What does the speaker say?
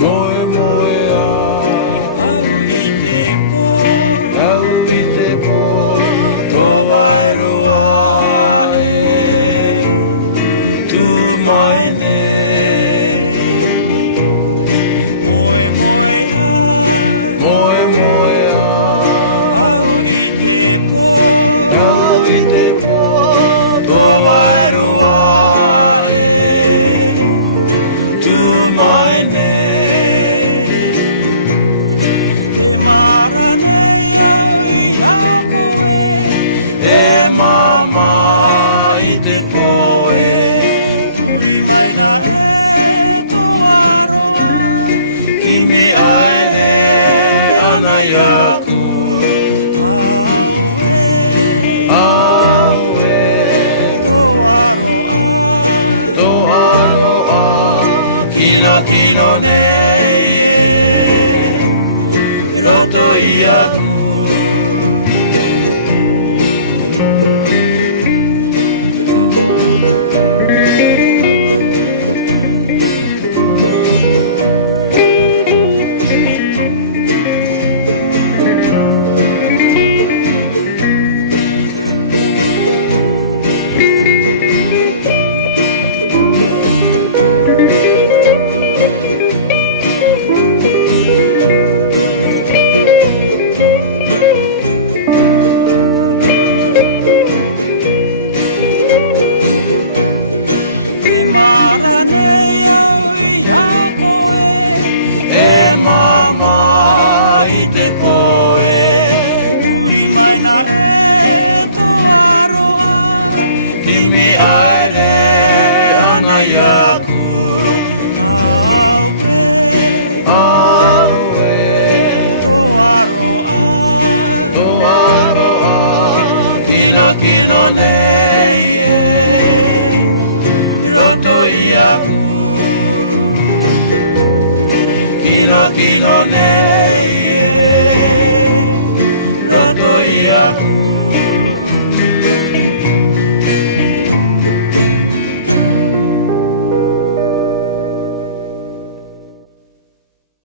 Moe moea, au I te po, toa e roa e, tu mai ne. Moe moea, au I te po, toa e roa e, tu mai ne. E mama I te poe, ki me aere ana iaku, aue, to aroa, kina kino nei, roto I aku. E mama I te poe, ki me aere ana iaku,